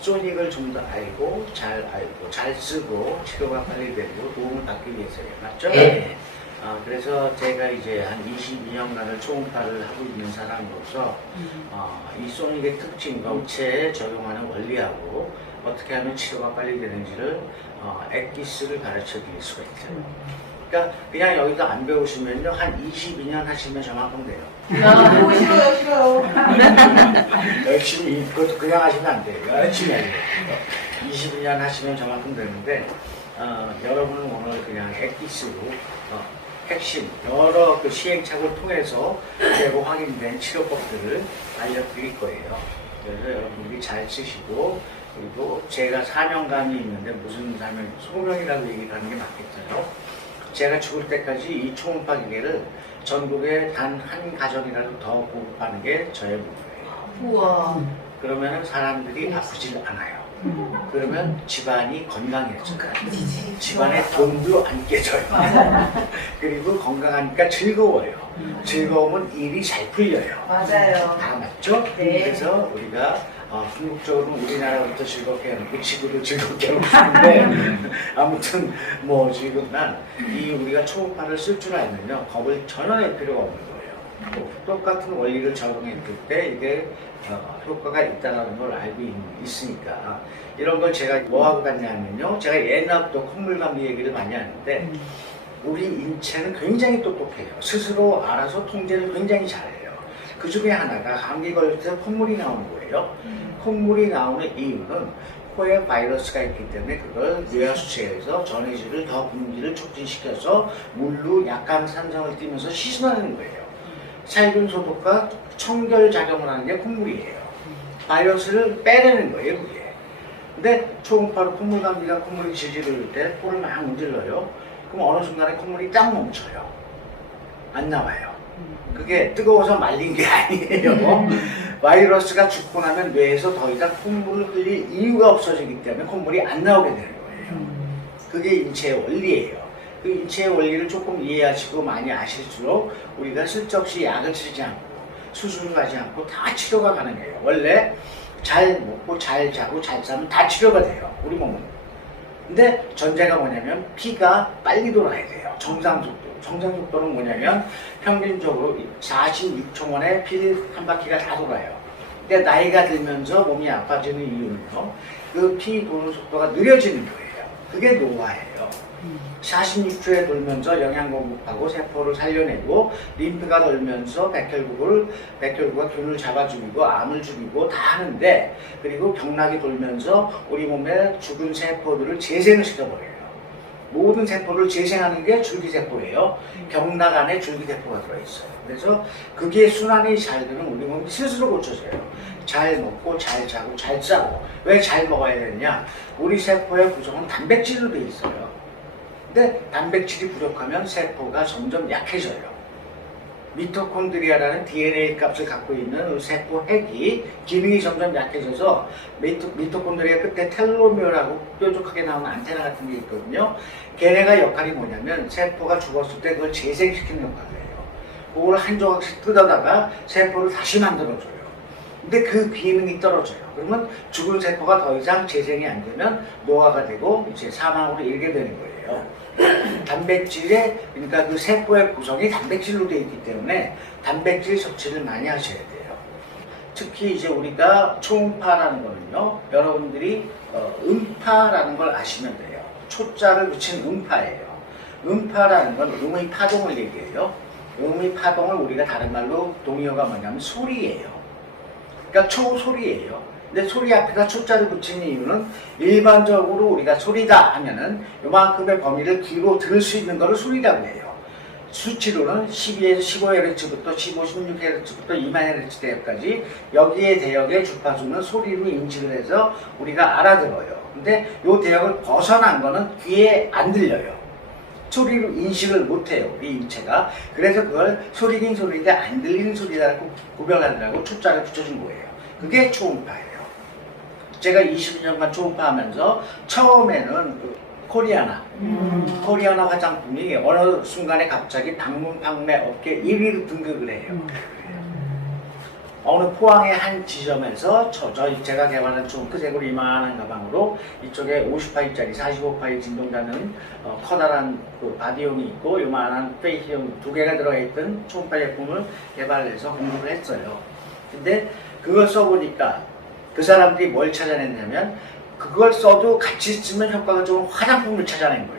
소닉을 좀 더 알고, 잘 쓰고, 치료가 빨리 되고, 도움을 받기 위해서예요. 맞죠? 네. 그래서 제가 이제 한 22년간을 초음파를 하고 있는 사람으로서, 이 소닉의 특징과 인체에 적용하는 원리하고, 어떻게 하면 치료가 빨리 되는지를, 엑기스를 가르쳐 드릴 수가 있어요. 그러니까 그냥 여기서 안 배우시면요, 한 22년 하시면 저만큼 돼요. 싫어요. 열심히, 그것도 그냥 하시면 안 돼요. 열심히 해야 돼요. 22년 하시면 저만큼 되는데, 여러분은 오늘 그냥 엑기스로, 핵심, 여러 그 시행착오를 통해서 제고 확인된 치료법들을 알려드릴 거예요. 그래서 여러분들이 잘 쓰시고, 그리고 제가 사명감이 있는데 무슨 사명, 소명이라고 얘기를 하는 게 맞겠어요. 제가 죽을 때까지 이 초음파 기계를 전국에 단 한 가정이라도 더 보급하는 게 저의 목표예요. 우와. 그러면 사람들이 아프지 않아요. 그러면 집안이 건강해져요. 집안에 돈도 안 깨져요. 그리고 건강하니까 즐거워요. 즐거우면 일이 잘 풀려요. 맞아요. 다 맞죠? 네. 그래서 우리가 궁극적으로 우리나라부터 즐겁게 해놓고 지구도 즐겁게 하고 싶은데 아무튼 뭐 지금 난 이 우리가 초음파를 쓸 줄 알면요 겁을 전혀 낼 필요가 없는 거예요. 똑같은 원리를 적용했을 때 이게 효과가 있다는 걸 알고 있으니까 이런 걸 제가 뭐하고 갔냐면요 제가 옛날부터 콧물감기 얘기를 많이 하는데 우리 인체는 굉장히 똑똑해요. 스스로 알아서 통제를 굉장히 잘해요. 그 중에 하나가 감기 걸릴 때 콧물이 나오는 거예요. 콧물이 나오는 이유는 코에 바이러스가 있기 때문에 그걸 뇌하수체에서 전해질을 더 분비를 촉진시켜서 물로 약간 산성을 띠면서 씻어내는 거예요. 살균 소독과 청결 작용을 하는 게 콧물이에요. 바이러스를 빼내는 거예요, 그게. 근데 초음파로 콧물 감기가 콧물이 질질 흐를 때 코를 막 문질러요. 그럼 어느 순간에 콧물이 딱 멈춰요. 안 나와요. 그게 뜨거워서 말린 게 아니에요. 바이러스가 죽고 나면 뇌에서 더 이상 콧물을 흘릴 이유가 없어지기 때문에 콧물이 안 나오게 되는 거예요. 그게 인체의 원리예요. 그 인체의 원리를 조금 이해하시고 많이 아실수록 우리가 쓸데없이 약을 쓰지 않고 수술을 하지 않고 다 치료가 가능해요. 원래 잘 먹고 잘 자고 잘 싸면 다 치료가 돼요. 우리 몸은. 근데 전제가 뭐냐면 피가 빨리 돌아야 돼요. 정상 속도. 정상 속도는 뭐냐면 평균적으로 46초만에 피 한 바퀴가 다 돌아요. 근데 나이가 들면서 몸이 아파지는 이유는요. 그 피 도는 속도가 느려지는 거예요. 그게 노화예요. 46초에 돌면서 영양 공급하고 세포를 살려내고 림프가 돌면서 백혈구가 균을 잡아 죽이고 암을 죽이고 다 하는데 그리고 경락이 돌면서 우리 몸에 죽은 세포들을 재생을 시켜버려요. 모든 세포를 재생하는 게 줄기세포예요. 경락 안에 줄기세포가 들어있어요. 그래서 그게 순환이 잘 되면 우리 몸이 스스로 고쳐져요. 잘 먹고 잘 자고 잘 싸고. 왜 잘 먹어야 되느냐? 우리 세포의 구성은 단백질로 돼 있어요. 근데 단백질이 부족하면 세포가 점점 약해져요. 미토콘드리아라는 DNA 값을 갖고 있는 세포 핵이 기능이 점점 약해져서 미토콘드리아 끝에 텔로미어라고 뾰족하게 나오는 안테나 같은 게 있거든요. 걔네가 역할이 뭐냐면 세포가 죽었을 때 그걸 재생시키는 역할이에요. 그걸 한 조각씩 뜯어다가 세포를 다시 만들어줘요. 근데 그 기능이 떨어져요. 그러면 죽은 세포가 더 이상 재생이 안 되면 노화가 되고 이제 사망으로 이르게 되는 거예요. 그러니까 그 세포의 구성이 단백질로 되어 있기 때문에 단백질 섭취를 많이 하셔야 돼요. 특히 이제 우리가 초음파라는 거는요, 여러분들이 음파라는 걸 아시면 돼요. 초자를 붙인 음파예요. 음파라는 건 음의 파동을 얘기해요. 음의 파동을 우리가 다른 말로 동의어가 뭐냐면 소리예요. 그러니까 초소리예요. 근데 소리 앞에다 초자를 붙인 이유는 일반적으로 우리가 소리다 하면은 요만큼의 범위를 귀로 들을 수 있는 거를 소리라고 해요. 수치로는 12에서 15Hz부터 15, 16Hz부터 2만Hz 대역까지 여기에 대역의 주파수는 소리로 인식을 해서 우리가 알아들어요. 근데 요 대역을 벗어난 거는 귀에 안 들려요. 소리로 인식을 못해요, 우리 인체가. 그래서 그걸 소리긴 소리인데 안 들리는 소리라고 구별하느라고 초자를 붙여준 거예요. 그게 초음파예요. 제가 22년간 초음파 하면서 처음에는 그 코리아나 화장품이 어느 순간에 갑자기 방문 판매 업계 1위로 등극을 해요. 어느 포항의 한 지점에서 제가 개발한 좀 크색으로 이만한 가방으로 이쪽에 50파이짜리 45파이 진동자는 커다란 그 바디용이 있고 요만한 페이스용 두 개가 들어있던 초음파 제품을 개발해서 공급을 했어요. 근데 그걸 써보니까 그 사람들이 뭘 찾아냈냐면 그걸 써도 같이 쓰면 효과가 좋은 화장품을 찾아낸 거예요.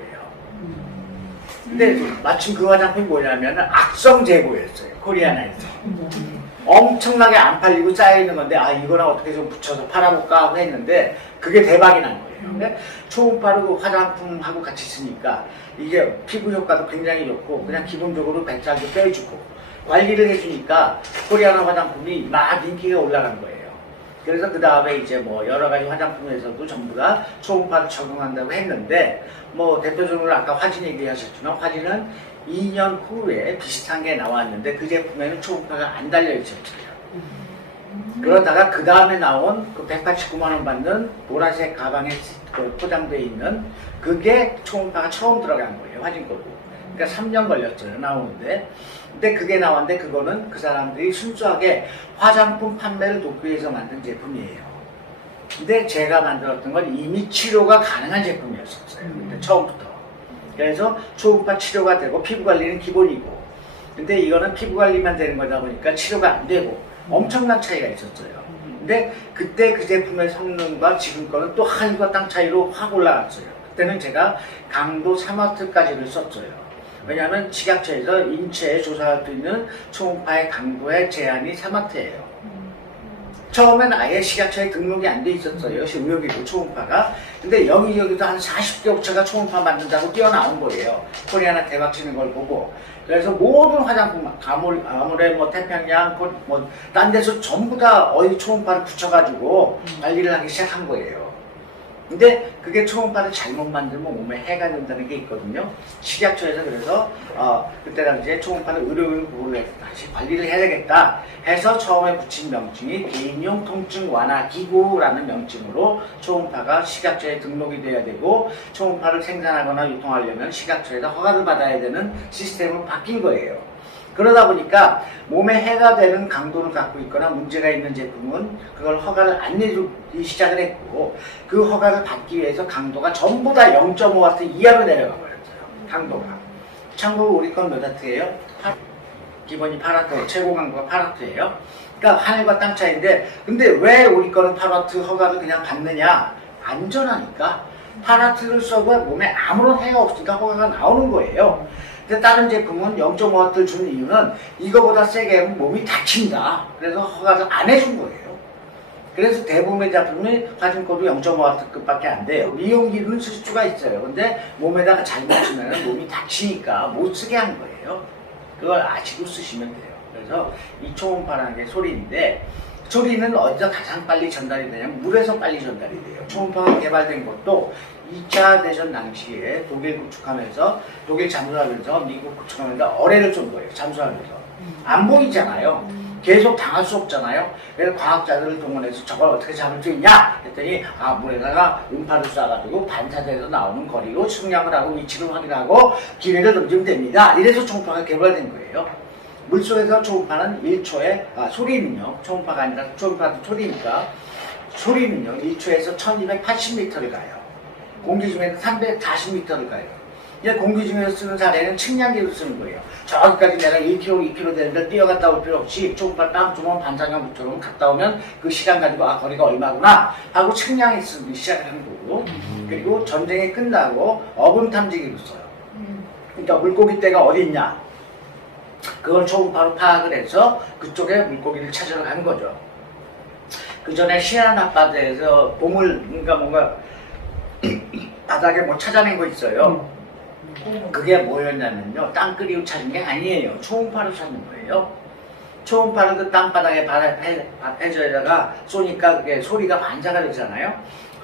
근데 마침 그 화장품이 뭐냐면 악성 재고였어요. 코리아나에서. 엄청나게 안 팔리고 쌓여있는 건데 아 이거랑 어떻게 좀 붙여서 팔아볼까 하고 했는데 그게 대박이 난 거예요. 근데 초음파로 화장품하고 같이 쓰니까 이게 피부 효과도 굉장히 좋고 그냥 기본적으로 배탈도 빼주고 관리를 해주니까 코리아나 화장품이 막 인기가 올라간 거예요. 그래서 그 다음에 이제 뭐 여러 가지 화장품에서도 전부 다 초음파를 적용한다고 했는데 뭐 대표적으로 아까 화진 얘기하셨지만 화진은 2년 후에 비슷한 게 나왔는데 그 제품에는 초음파가 안 달려 있었어요. 그러다가 그 다음에 나온 그 189만 원 받는 보라색 가방에 포장되어 있는 그게 초음파가 처음 들어간 거예요. 화진 거고. 그러니까 3년 걸렸어요. 나오는데. 근데 그게 나왔는데 그거는 그 사람들이 순수하게 화장품 판매를 돕기 위해서 만든 제품이에요. 근데 제가 만들었던 건 이미 치료가 가능한 제품이었었어요. 근데 처음부터. 그래서 초음파 치료가 되고 피부 관리는 기본이고 근데 이거는 피부 관리만 되는 거다 보니까 치료가 안 되고 엄청난 차이가 있었어요. 근데 그때 그 제품의 성능과 지금 거는 또 하늘과 땅 차이로 확 올라갔어요. 그때는 제가 강도 3W까지를 썼어요. 왜냐하면 식약처에서 인체에 조사할 수 있는 초음파의 강도의 제한이 3W예요. 처음엔 아예 식약처에 등록이 안 돼 있었어요. 의료기구 초음파가. 근데 여기저기도 한 40개 업체가 초음파 만든다고 뛰어나온 거예요. 코리아나 대박 치는 걸 보고. 그래서 모든 화장품, 아무래 뭐 태평양, 뭐 딴 데서 전부 다 어디 초음파를 붙여가지고 관리를 하기 시작한 거예요. 근데 그게 초음파를 잘못 만들면 몸에 해가 된다는 게 있거든요. 식약처에서 그래서 그때 당시에 초음파를 의료용 부분을 다시 관리를 해야 되겠다 해서 처음에 붙인 명칭이 개인용 통증 완화 기구라는 명칭으로 초음파가 식약처에 등록이 돼야 되고 초음파를 생산하거나 유통하려면 식약처에서 허가를 받아야 되는 시스템으로 바뀐 거예요. 그러다 보니까 몸에 해가 되는 강도를 갖고 있거나 문제가 있는 제품은 그걸 허가를 안 내주기 시작을 했고 그 허가를 받기 위해서 강도가 전부 다 0.5W 이하로 내려가 버렸어요. 강도가. 참고로 우리 건 몇 W예요? 기본이 8W, 최고 강도가 8W예요. 그러니까 하늘과 땅 차이인데 근데 왜 우리 거는 8W 허가를 그냥 받느냐? 안전하니까 8W를 써도 몸에 아무런 해가 없으니까 허가가 나오는 거예요. 근데 다른 제품은 0.5W를 주는 이유는 이거보다 세게 하면 몸이 다친다. 그래서 허가를 안 해준 거예요. 그래서 대부분의 제품이 화진코도 0.5W급밖에 안 돼요. 이용기류는 쓸 수가 있어요. 근데 몸에다가 잘못 쓰면 몸이 다치니까 못 쓰게 한 거예요. 그걸 아시고 쓰시면 돼요. 그래서 이 초음파라는 게 소리인데 소리는 어디서 가장 빨리 전달이 되냐면 물에서 빨리 전달이 돼요. 초음파가 개발된 것도 2차 대전 당시에 독일 구축하면서 독일 잠수하면서 미국 구축하면서 어뢰를 쏜 거예요. 잠수하면서 안 보이잖아요. 계속 당할 수 없잖아요. 그래서 과학자들을 동원해서 저걸 어떻게 잡을 수 있냐 했더니 물에다가 음파를 쏴가지고 반사돼서 나오는 거리로 측량을 하고 위치를 확인하고 기회를 던지면 됩니다. 이래서 초음파가 개발된 거예요. 물속에서 초음파는 1초에 소리는요. 초음파가 아니라 초음파도 소리니까 소리는요. 1초에서 1280m를 가요. 공기 중에서 340m를 가요. 이제 공기 중에서 쓰는 사례는 측량기로 쓰는 거예요. 저기까지 내가 1km, 2km 되는데 뛰어갔다 올 필요 없이 초음파 딱 주면 반사광부처럼 갔다 오면 그 시간 가지고 거리가 얼마구나 하고 측량이 쓰기 시작하는 거고 그리고 전쟁이 끝나고 어분 탐지기로 써요. 그러니까 물고기 떼가 어디 있냐 그걸 초음파로 파악을 해서 그쪽에 물고기를 찾으러 가는 거죠. 그 전에 시안 앞바다에서 보물, 그러니까 뭔가 바닥에 뭐 찾아낸 거 있어요. 그게 뭐였냐면요. 땅끄리로 찾은 게 아니에요. 초음파로 찾는 거예요. 초음파를 그 땅바닥에 해저에다가 쏘니까 그게 소리가 반사가 되잖아요.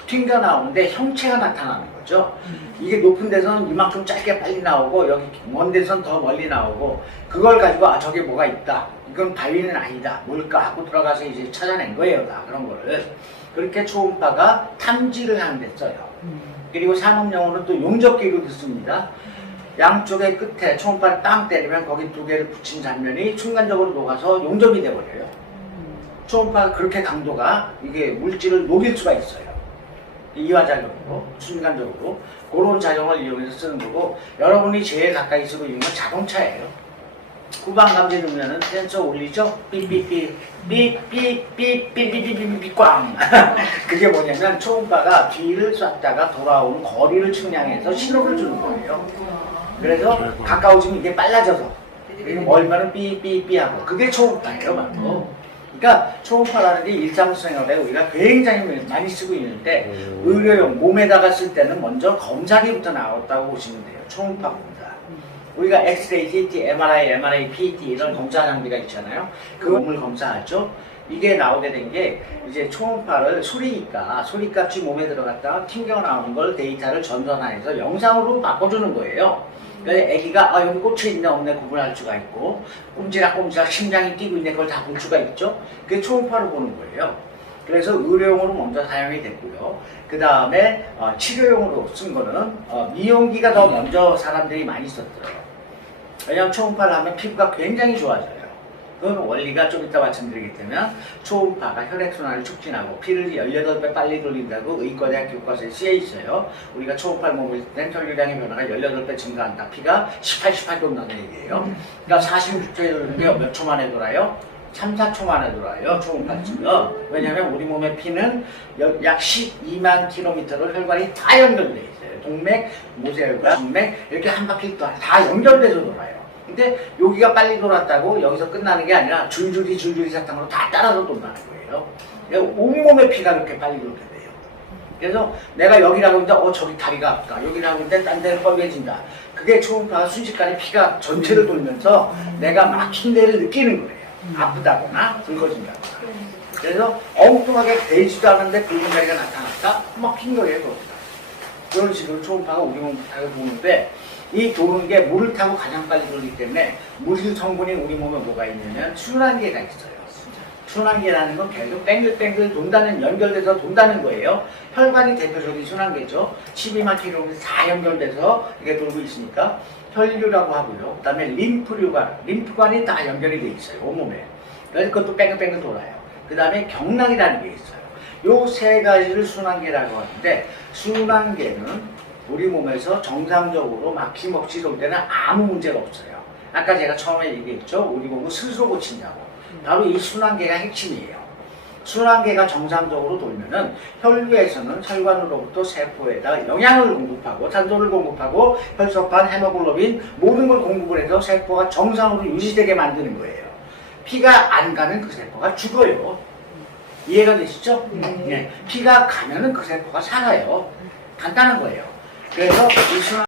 튕겨 나오는데 형체가 나타나는 거죠. 이게 높은 데서는 이만큼 짧게 빨리 나오고 여기 먼 데서는 더 멀리 나오고 그걸 가지고 저게 뭐가 있다. 이건 바위는 아니다. 뭘까 하고 들어가서 이제 찾아낸 거예요. 다 그런 거를. 그렇게 초음파가 탐지를 하는 데 써요. 그리고 산업용어는 또 용접기로 씁니다. 양쪽의 끝에 초음파를 땅 때리면 거기 두 개를 붙인 장면이 순간적으로 녹아서 용접이 돼버려요. 초음파가 그렇게 강도가 이게 물질을 녹일 수가 있어요. 이화작용으로, 순간적으로. 그런 작용을 이용해서 쓰는 거고, 여러분이 제일 가까이 쓰고 있는 건 자동차예요. 후방 감지 누르면은 센서 올리죠? 삐삐삐, 삐삐삐삐삐삐삐삐 꽝! 그게 뭐냐면 초음파가 뒤를 쐈다가 돌아오는 거리를 측량해서 신호를 주는 거예요. 그래서 가까워지면 이게 빨라져서, 그리고 멀면은 삐삐삐 하고, 그게 초음파예요, 바로. 그러니까 초음파라는 게 일상생활에 우리가 굉장히 많이 쓰고 있는데 의료용 몸에다가 쓸 때는 먼저 검사기부터 나왔다고 보시면 돼요. 초음파 검사. 우리가 엑스레이, CT, MRI, PT 이런 검사 장비가 있잖아요. 그 몸을 검사하죠. 이게 나오게 된 게 이제 초음파를 소리값이 몸에 들어갔다가 튕겨 나오는 걸 데이터를 전산화해서 영상으로 바꿔주는 거예요. 그래서 애기가 여기 꽂혀 있네 없네 구분할 수가 있고 꼼지락꼼지락 심장이 뛰고 있네 그걸 다 볼 수가 있죠. 그게 초음파로 보는 거예요. 그래서 의료용으로 먼저 사용이 됐고요. 그 다음에 치료용으로 쓴 거는 미용기가 더 먼저 사람들이 많이 썼더라고요. 왜냐하면 초음파를 하면 피부가 굉장히 좋아져요. 그 원리가 좀 이따 말씀드리기 때문에 초음파가 혈액순환을 촉진하고 피를 18배 빨리 돌린다고 의과대학 교과서에 쓰여 있어요. 우리가 초음파를 먹을 때 혈류량의 변화가 18배 증가한다. 피가 18 돈다는 얘기예요. 그러니까 46초에 도는 게 몇 초 만에 돌아요? 3, 4초 만에 돌아요. 초음파 치면. 왜냐하면 우리 몸의 피는 약 12만 킬로미터로 혈관이 다 연결되어 있어요. 동맥, 모세혈관, 정맥 이렇게 한 바퀴 다 연결돼서 돌아요. 근데 여기가 빨리 돌았다고 여기서 끝나는 게 아니라 줄줄이 사탕으로 다 따라서 돈다는 거예요. 온몸의 피가 그렇게 빨리 돌게 돼요. 그래서 내가 여기라고 했는데 저기 다리가 아프다. 여기라고 했는데 딴 데는 뻘개진다. 그게 초음파가 순식간에 피가 전체를 돌면서 내가 막힌 데를 느끼는 거예요. 아프다거나 붉어진다거나. 그래서 엉뚱하게 되지도 않은데 붉은 자리가 나타났다? 막힌 거예요. 그런 식으로 초음파가 우리 몸을 보는데 이 도는 게 물을 타고 가장 빨리 돌기 때문에 물 성분이 우리 몸에 뭐가 있냐면 순환계가 있어요. 순환계라는 건 계속 뱅글뱅글 돈다는, 연결돼서 돈다는 거예요. 혈관이 대표적인 순환계죠. 12만 킬로미터 다 연결돼서 이게 돌고 있으니까 혈류라고 하고요. 그 다음에 림프관이 다 연결이 돼 있어요. 온몸에. 그래서 그것도 뱅글뱅글 돌아요. 그 다음에 경락이라는 게 있어요. 요 세 가지를 순환계라고 하는데 순환계는 우리 몸에서 정상적으로 막힘없이 돌 때는 아무 문제가 없어요. 아까 제가 처음에 얘기했죠. 우리 몸을 스스로 고친다고. 바로 이 순환계가 핵심이에요. 순환계가 정상적으로 돌면은 혈류에서는 혈관으로부터 세포에다 영양을 공급하고 산소를 공급하고 혈소판, 헤모글로빈 모든 걸 공급을 해서 세포가 정상으로 유지되게 만드는 거예요. 피가 안 가는 그 세포가 죽어요. 이해가 되시죠? 네. 피가 가면은 그 세포가 살아요. 간단한 거예요. 그래서 이 순환